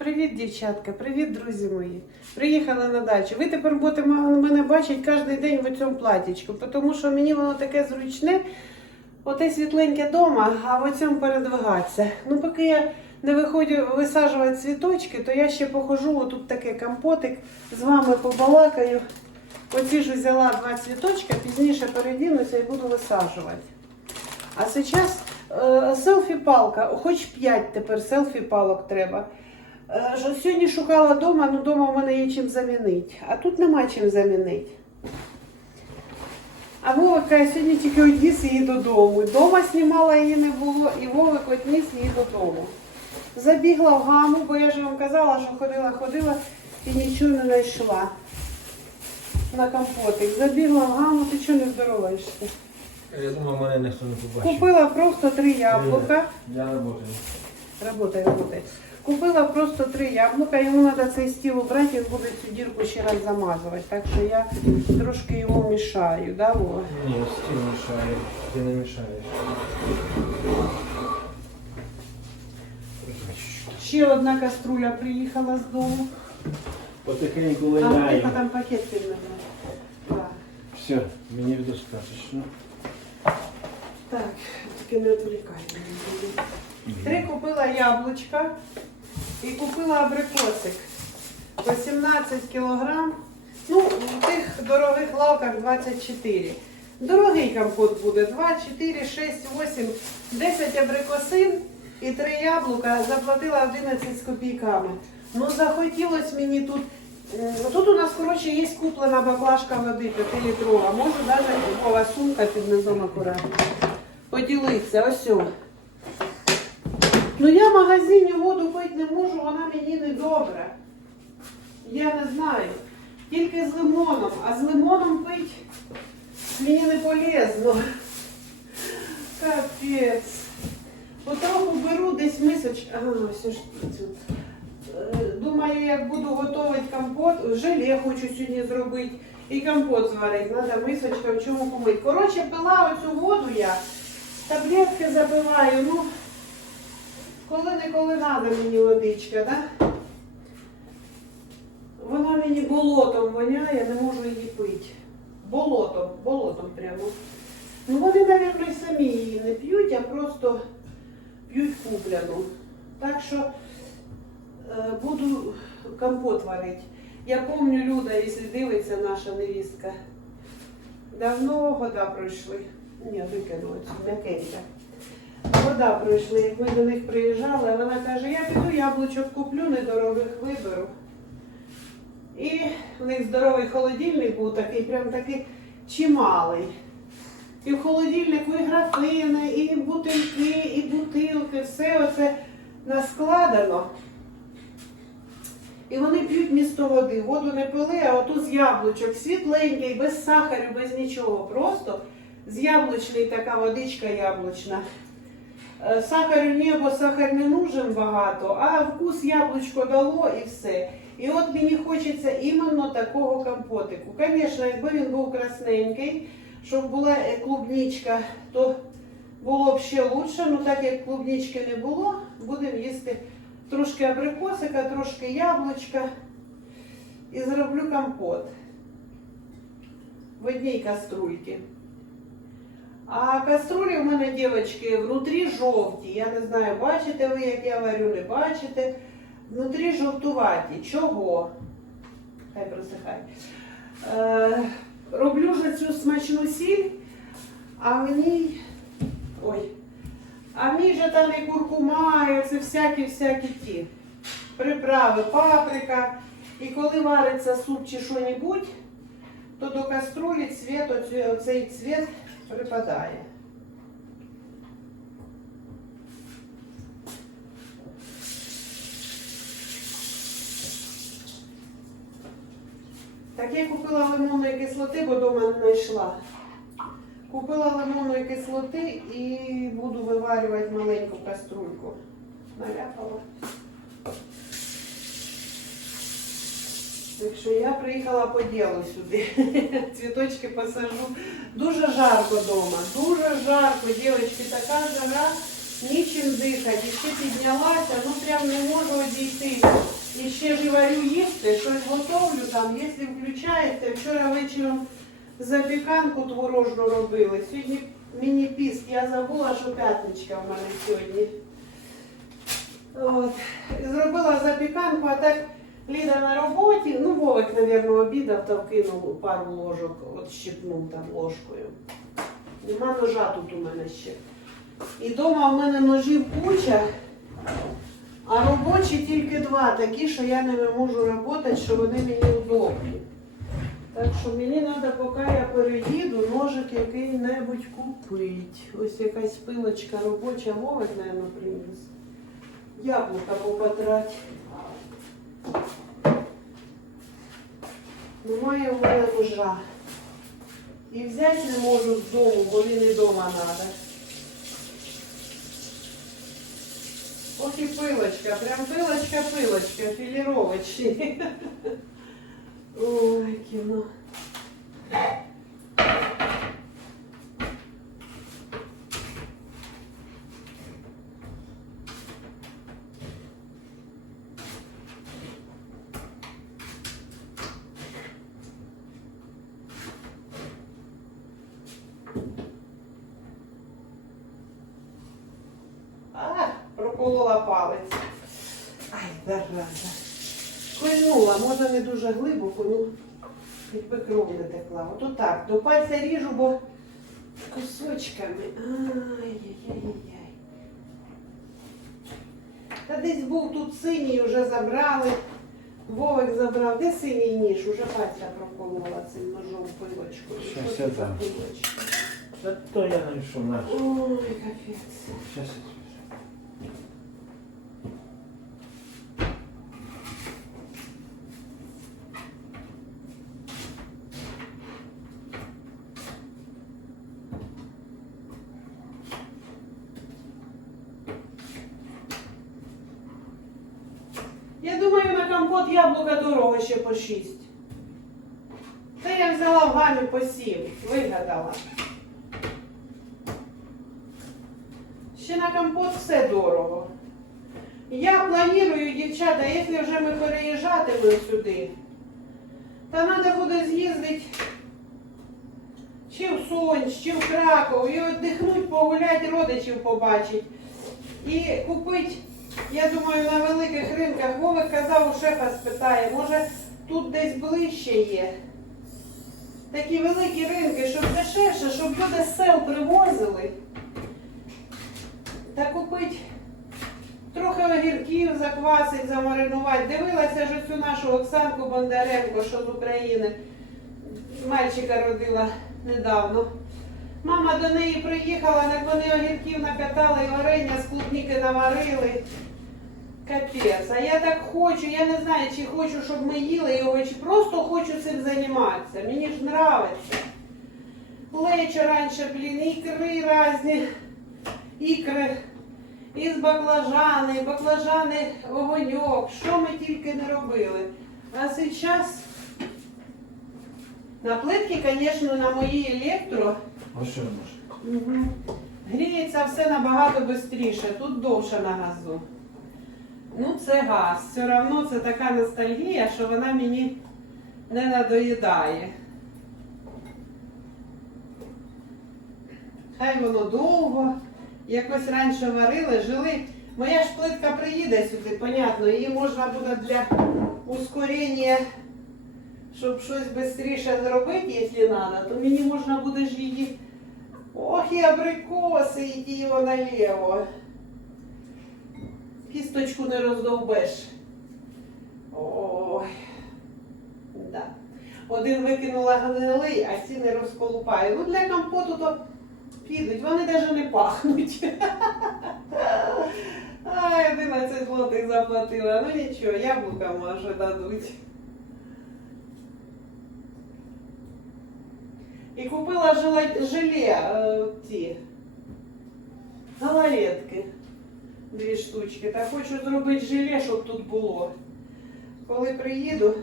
Привіт, дівчатка, привіт, друзі мої. Приїхала на дачу. Ви тепер будете мене бачити кожен день в цьому платічку, тому що мені воно таке зручне. Оте світленьке вдома, а в цьому передвигатися. Ну, поки я не виходжу висаджувати цвіточки, то я ще похожу, отут такий компотик, з вами побалакаю. Оці ж взяла два цвіточка, пізніше передінуся і буду висаджувати. А зараз е, селфі-палка, хоч 5 тепер селфі-палок треба. Е, що Сьогодні шукала вдома, але вдома в мене є чим замінити. А тут нема чим замінити. А Вовик каже, сьогодні тільки одніс її додому. Дома знімала її не було, і Вовик одніс її додому. Забігла в гаму, бо я ж вам казала, що ходила, ходила і нічого не знайшла. На компотик. Забігла в гаму, ти чого не здороваєшся? Я думаю, мене ніхто не побачить. Купила просто три яблука. Я работаю. Работай, работай. Купила просто три яблука, йому треба цей стіл убрати, він буде цю дірку ще раз замазувати. Так що я трошки його мішаю, да, Вова? Ні, стіл мішає. Ти не мішаєш. Ще одна каструля приїхала з дому. Потихеньку А линяємо. там пакет під мене. Так, Все, мені достатньо. так, тільки не відволікай мене. Три купила яблучка і купила абрикосик. По 17 кілограм. Ну, в тих дорогих лавках 24. Дорогий компот буде. 2, 4, 6, 8, 10 абрикосин і 3 яблука. Заплатила 11 з копійками. Ну, захотілось мені тут. Тут у нас, коротше, є куплена баклажка води 5-літрова. Можу навіть Вова, сумка під низом акуратно. Поділитися, ось. Ну я в магазині воду пити не можу, вона мені не добра. Я не знаю. Тільки з лимоном, а з лимоном пить мені не полезно. Капець. Потроху беру десь мисочку. Ага, все ж тут. Е, Думаю, як буду готувати компот, желе хочу сьогодні зробити і компот зварити. Треба мисочка в чому помити. Коротше, пила оцю воду я, таблетки забиваю. Ну, коли-неколи треба мені водичка, да? Вона мені болотом воняє, не можу її пити. Болотом, болотом прямо. Ну вони, мабуть, самі її не п'ють, а просто п'ють купляну. Так що е, буду компот варити. Я пам'ятаю, Люда, якщо дивиться наша невістка. Давно года пройшли. Ні, викинула м'якенька. Вода пройшли, ми до них приїжджали, вона каже, я піду яблучок куплю, недорогих виберу. І в них здоровий холодильник був такий, прям такий чималий. І в холодильнику і графини, і бутильки, і бутилки, все оце наскладено. І вони п'ють місто води. Воду не пили, а оту з яблучок, світленький, без сахару, без нічого. Просто з яблучний така водичка яблучна. Е, Сахару ні, бо сахар не нужен багато, а вкус яблучко дало і все. І от мені хочеться іменно такого компотику. Звісно, якби він був красненький, щоб була е, клубничка, то було б ще лучше. Ну так як клубнички не було, будемо їсти трошки абрикосика, трошки яблучка і зроблю компот в одній каструльці. А каструлі в мене, дівчатки, внутрі жовті. Я не знаю, бачите ви, як я варю, не бачите. Внутрі жовтуваті. Чого? Хай просихай. Е, роблю вже цю смачну сіль, а в ній. Ой. А в ній же там і куркума, і це всякі-всякі ті. Приправи, паприка. І коли вариться суп чи що-небудь, то до каструлі цвіт, оцей цвіт припадає. Так я купила лимонної кислоти, бо дома не знайшла. Купила лимонної кислоти і буду виварювати маленьку каструльку. Наляпала. Так що я приїхала по ділу сюди. Цвіточки посажу. Дуже жарко вдома. Дуже жарко, дівчатки, така жара. нічим дихати. І ще піднялася, ну прям не можу одійти. І ще ж і варю їсти, щось готовлю там, якщо включаєте. Вчора вечором запіканку творожну робили. Сьогодні мені піст, я забула, що п'ятничка в мене сьогодні. От. Зробила запіканку, а так Ліда на роботі, ну Вовик, мабуть, обідав та вкинув пару ложок, от щипнув там ложкою. Нема ножа тут у мене ще. І вдома в мене ножів куча, а робочі тільки два, такі, що я не можу працювати, що вони мені удобні. Так що мені треба, поки я переїду, ножик який-небудь купити. Ось якась пилочка робоча, Вовик, мабуть, приніс. Яблука попотрать. Немає у мене ножа. І взяти не можу з дому, бо він і вдома треба. Ох і пилочка, прям пилочка-пилочка, філіровочні. Ой, кіно. А, проколола палець. Ай, зараза. Кольнула, може не дуже глибоко, ну якби кров не текла. Ото так, до пальця ріжу, бо кусочками. Ай-яй-яй-яй. Та десь був тут синій, вже забрали. Вовик забрав. Де синій ніж? Уже пальця проколола цим ножом пилочкою. Щас Що це я дам. пилочка? То я знайшов наш. Ой, капець. Сейчас я свяжу. Я думаю, на компот яблука дорого ще по 6. Це я взяла в гамі по 7, вигадала. Ще на компот все дорого. Я планую, дівчата, якщо вже ми переїжджатимемо сюди, то треба буде з'їздити чи в Сонч, чи в Краков, і віддихнути, погуляти, родичів побачити. І купити, я думаю, на великих ринках. Вовик казав, у шефа спитає, може тут десь ближче є. Такі великі ринки, щоб дешевше, щоб люди з сел привозили. Та купити трохи огірків, заквасить, замаринувати. Дивилася ж цю нашу Оксанку Бондаренко, що з України. Мальчика родила недавно. Мама до неї приїхала, так вони огірків накатали, варення з клубніки наварили. Капець. А я так хочу, я не знаю, чи хочу, щоб ми їли його, чи просто хочу цим займатися. Мені ж нравиться. Плечі раніше, блін, ікри різні, ікри із баклажани, баклажани огоньок, що ми тільки не робили. А зараз на плитки, звісно, на моїй електро. А що може? Угу. Гріється все набагато швидше, тут довше на газу. Ну, це газ. Все одно це така ностальгія, що вона мені не надоїдає. Хай воно довго. Якось раніше варили, жили. Моя ж плитка приїде сюди, понятно, її можна буде для ускорення, щоб щось швидше зробити, якщо треба, то мені можна буде ж її. Ох, і абрикоси, які його наліво. Кісточку не роздовбеш. Ой. Да. Один викинула гнилий, а ці не розколупаю. Ну для компоту то підуть, вони навіть не пахнуть. Ай, 11 злотих заплатила. Ну нічого, яблука може дадуть. І купила желе, е, ті галалетки. Дві штучки. Та хочу зробити желе, щоб тут було. Коли приїду,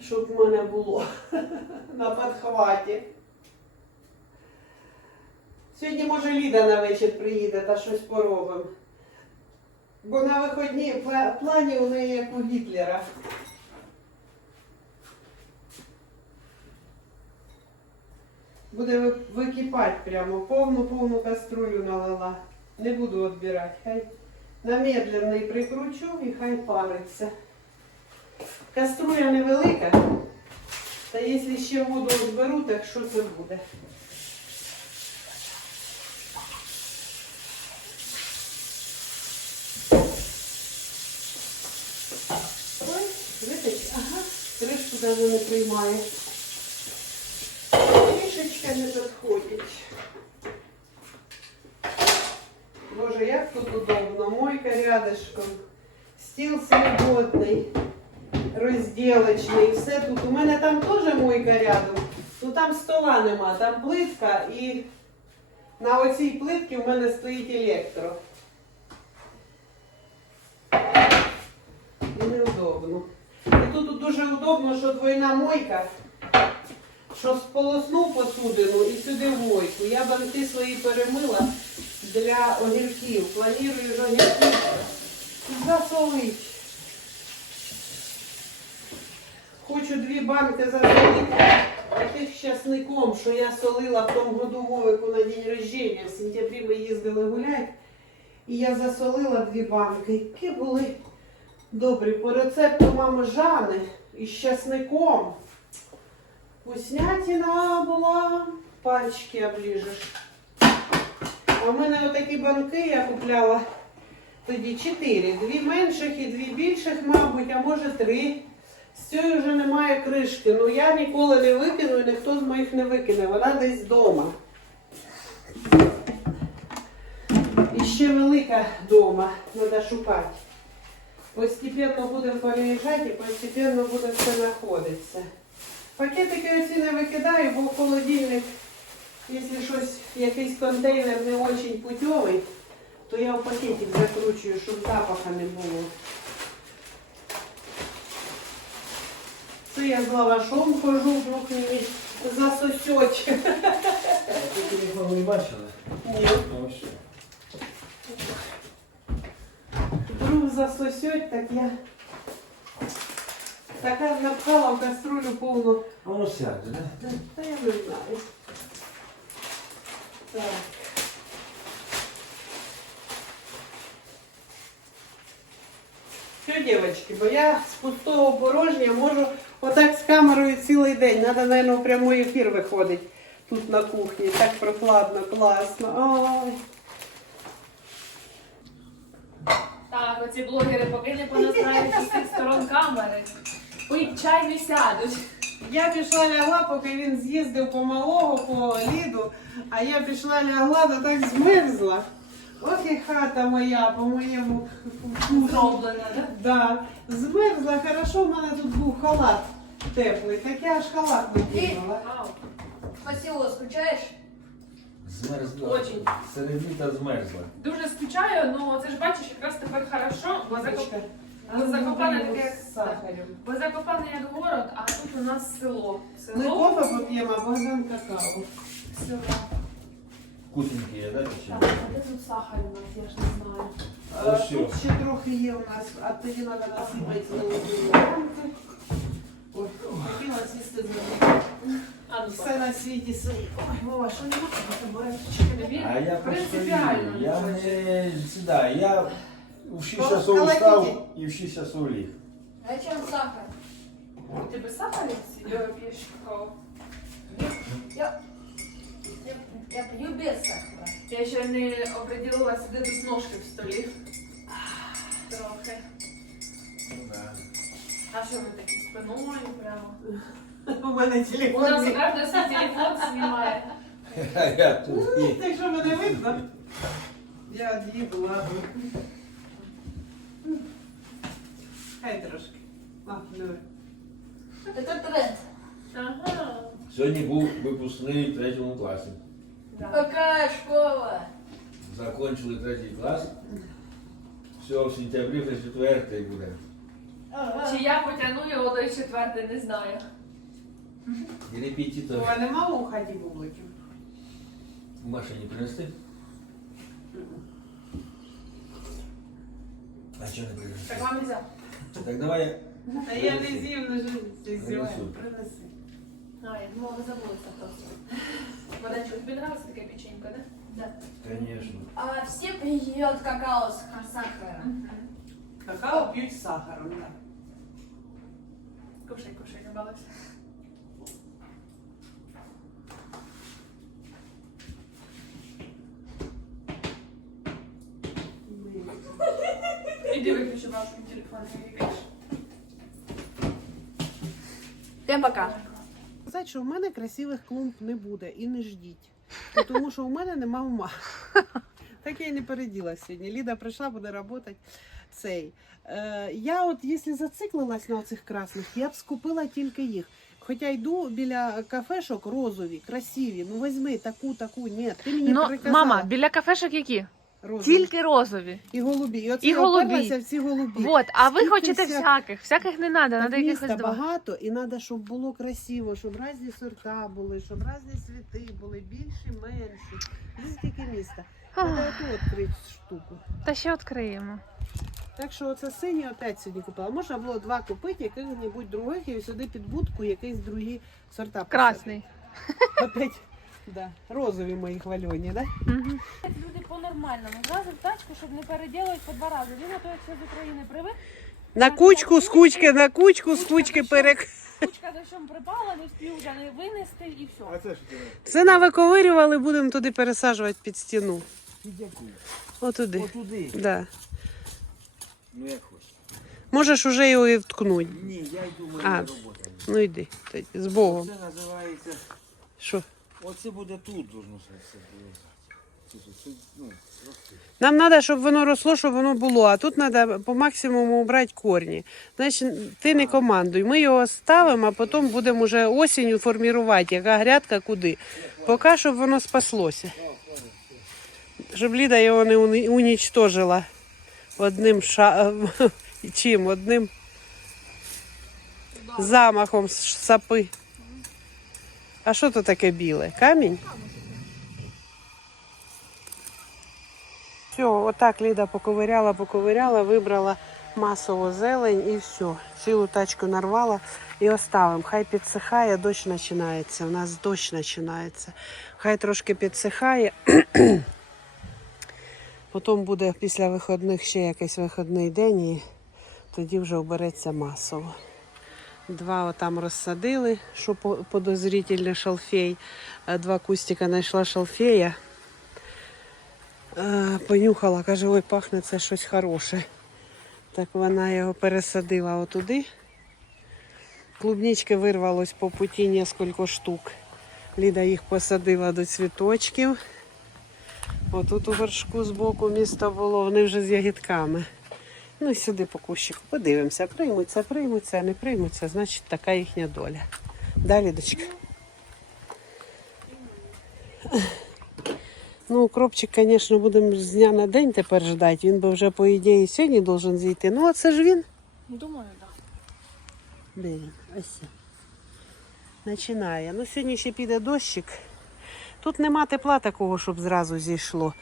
щоб в мене було на підхваті. Сьогодні, може, Ліда на вечір приїде та щось поробимо. Бо на виходні пла- плані у неї як у Гітлера. Буде википати прямо, повну-повну каструлю налила. Не буду відбирати. Хай на медленний прикручу і хай париться. Каструля невелика. Та якщо ще воду відберу, так що це буде? Ой, видите? Ага, кришку даже не приймає. Кришечка не підходить. Боже, як тут удобно. Мойка рядышком. Стіл свободний, розділочний. Все тут. У мене там теж мойка рядом. Ну там стола нема, там плитка і на оцій плитці у мене стоїть електро. Неудобно. І тут дуже удобно, що двойна мойка, що сполоснув посудину і сюди в мойку. Я банки свої перемила для огірків. Планую з огірків засолити. Хочу дві банки засолити таких щасником, що я солила в тому году Вовику на день рождения. В сентябрі ми їздили гуляти. І я засолила дві банки. Які були добрі. По рецепту мами Жани із щасником. Вкуснятина була, пальчики оближеш. А в мене отакі банки я купляла тоді чотири. Дві менших і дві більших, мабуть, а може три. З цієї вже немає кришки. Ну я ніколи не викину і ніхто з моїх не викине. Вона десь вдома. І ще велика вдома, треба шукати. Постепенно будемо переїжджати і постепенно буде все знаходитися. Пакетики оці не викидаю, бо в холодильник, якщо щось, якийсь контейнер не дуже путьовий, то я в пакетик закручую, щоб запаха не було. Це я з лавашом хожу, вдруг мені засосьоч. А ти телефон не бачила? Ні. Вдруг засосьоть, так я така напхала в каструлю повну. А воно сяде, да? Та я не знаю. Так. Що, дівчатки, бо я з пустого порожня можу отак з камерою цілий день. Треба, мабуть, в прямий ефір виходить тут на кухні. Так прохладно, класно. Ой. Так, оці блогери поки не поназнають з усіх сторон камери. Пить чай не сядуть. Я пішла лягла, поки він з'їздив по малого, по ліду, а я пішла лягла, то так змерзла. Ох і хата моя, по моєму вкусу. Зроблено, да? Да. Змерзла, хорошо, в мене тут був халат теплий, так я аж халат накинула. Спасибо, скучаешь? Змерзла. Очень. Серед літа змерзла. Дуже скучаю, ну це ж бачиш, якраз тепер хорошо, бо закоп... Дочка, бо закопане таке як з сахарем. бо закопане як город, а тут у нас село. Ми Село. кофе поп'ємо, а Богдан какао. село. Вкусненькі є, да? чи що? Так, а де тут сахар у нас, я ж не знаю. А, Ось Тут що. ще трохи є у нас, а тоді треба насипати золотої рамки. Ой, хотіла сісти за А, ну, Все на світі своє. Ой, Вова, що нема тебе Тобі А я принципіально постою. Я не хочеш. не сідаю. Я в 6 Кол- часов колотіть. встав і в 6 часов ліг. Зачем сахар? Ти без сахару сиділа п'єш какао? Я, я, я пью без сахара. Я ще не оприділилася, де тут ножки в столі. Трохи. Ну, да. А що ми такі спиною прямо? У мене У нас телефон. кожен свій телефон знімає. А я тут. І... Якщо мене видно, я од'їду, ладно. Хай трошки. А, диви. Это тренд. Ага. Сьогодні був випускний в третьому класі. Да. Какая школа? Закончили третій клас. Все, в сентябрі вже четвертий буде. Ага. Чи я потягну його до четвертий, не знаю. І репетитор. Вова, нема у хаті бубликів? В машині принести? А чого не принести? Так вам нельзя. Так давай я. А я не з'їм, не жив, ти Принесу. з'ївай, принеси. А, я думала, ви забулися просто. Вода, що тобі нравиться таке печенька, да? Да. Конечно. А все пьют какао с сахаром. Какао п'ють з сахаром, так. Кушай, кушай, не балуйся. Іди виключи ваш телефон. Всем пока. Сказати, що в мене красивих клумб не буде і не ждіть. Тому що в мене нема ума. Так я і не переділа сьогодні. Ліда прийшла, буде працювати цей. Е, я от, якщо зациклилась на цих красних, я б скупила тільки їх. Хоча йду біля кафешок розові, красиві. Ну візьми таку, таку. Ні, ти мені Ну, приказала. мама, біля кафешок які? Розові. Тільки розові. І голубі. І, оце І я голубі. оперлася в ці голубі. Вот, а ви Скільки хочете всяк- всяких. Всяких не треба, Так треба міста якихось два. багато, і треба, щоб було красиво, щоб різні сорта були, щоб різні цвіти були, більші, менші. Дивіться, скільки міста. Треба Ах, відкрити штуку. Та ще відкриємо. Так що оце синій опять сьогодні купила. Можна було два купити, яких-небудь других, і сюди під будку якісь другі сорта. Красний. посадити. Опять, да. Розові мої хвальоні, да? Угу. Люди по-нормальному. Зразу в тачку, щоб не переділувати по два рази. Він ото як все з України привик, На кучку, з кучки, на кучку, з кучки перек. кучка дощом припала, не встиг вже не винести і все. Це навиковирювали, будемо туди пересаджувати під стіну. Отуди. Отуди. Да. Ну як хочеш. Можеш уже його і вткнути. Ні, я йду А. моя робота. Ну йди, з Богом. Це називається. Що? Оце буде тут должно все ну. Нам треба, щоб воно росло, щоб воно було, а тут треба по максимуму обрати корні. Значить, ти не командуй. Ми його ставимо, а потім будемо вже осінню формувати, яка грядка куди. Поки щоб воно спаслося. Щоб Ліда його не унічтожила одним ша... чим, одним замахом з сапи. А що то таке біле? Камінь? Все, отак Ліда поковиряла, поковиряла, вибрала масово зелень і все. Цілу тачку нарвала і оставимо. Хай підсихає, дощ починається. У нас дощ починається. Хай трошки підсихає. Потім буде після виходних ще якийсь виходний день і тоді вже обереться масово. Два отам розсадили, що по- подозрительний шалфей. Е, Два кустика знайшла шалфея. Е, Понюхала, каже, ой, пахне це щось хороше. Так вона його пересадила отуди. Клубнички вирвалось по путі кілька штук. Ліда їх посадила до цвіточків. Отут у горшку збоку місто було, вони вже з ягідками. Ну і сюди по кущику. Подивимося, приймуться, приймуться, не приймуться, значить така їхня доля. Далі, дочка. Ну, укропчик, звісно, будемо з дня на день тепер ждати. Він би вже, по ідеї, сьогодні должен зійти. Ну, а це ж він. Думаю, так. Де він? Ось. Починає. Ну, сьогодні ще піде дощик. Тут нема тепла такого, щоб зразу зійшло.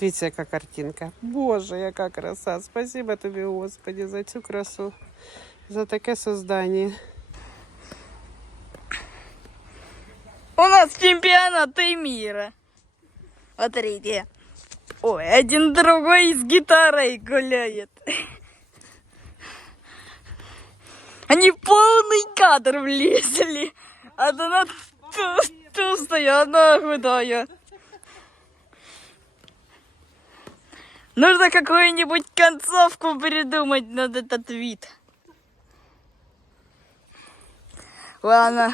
Дивіться, яка картинка. Боже, яка краса. Спасибо тобі, Господи, за цю красу, за таке создання. У нас чемпионаты мира. Смотрите. Ой, один другой с гитарой гуляет. Они полный кадр влезли. Одна толстая, одна худая. Нужно какую-нибудь концовку придумать над этот вид. Ладно.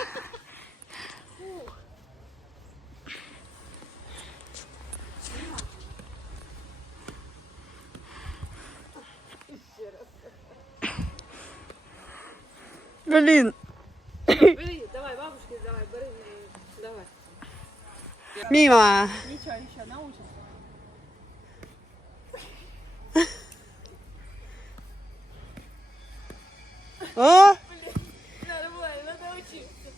Блин. Бери, давай, бабушке давай, бери, давай. Мимо. Ничего, еще научишь. А? Нормально, научился.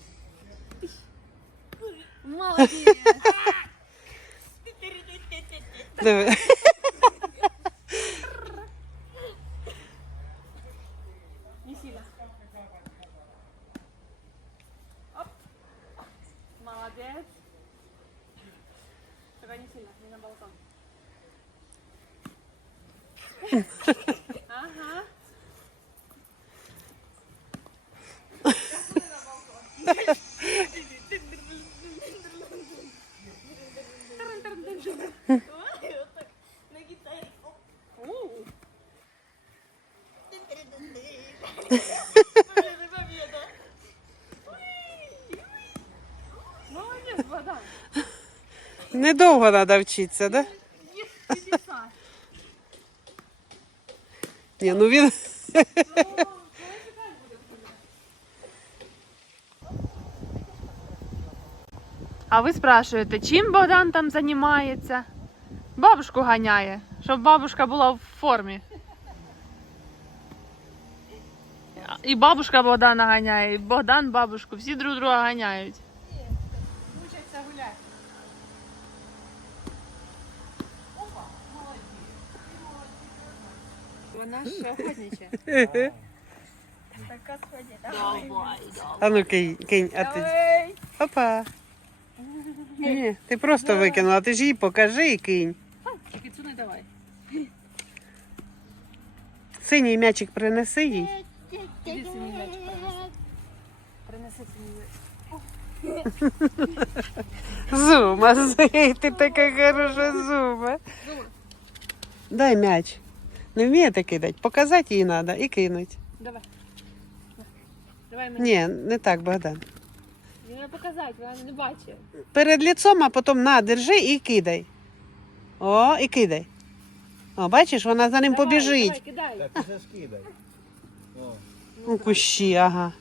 Молодец. Не сильно. Оп. Молодец. Давай не сильно, не на балкон. Недовго треба вчитися, да? Ні, ну він. А ви спрашуєте, чим Богдан там займається? Бабушку ганяє, щоб бабушка була в формі. І бабушка Богдана ганяє, і Богдан бабушку, всі друг друга ганяють. Учаться гуляти. Вона ж охотничає. Така сходить. А ну кинь, кинь, а ти. Опа. Ні, ти просто викинула, ти ж їй покажи і кинь. Тільки цю не давай. Синій м'ячик принеси їй. Іди синій м'ячик принеси. Принеси синій м'ячик. Зума, Зий, ти така хороша зума. Дай м'яч. Не вмієте кидати, показати їй треба і кинуть. Давай. Давай мені. Ні, не так, Богдан. Не показати, вона не бачить. Перед ліцом, а потім на, держи і кидай. О, і кидай. О, бачиш, вона за ним Давай, побіжить. Давай, кидай. Так ти ще скидай. О. У кущі, ага.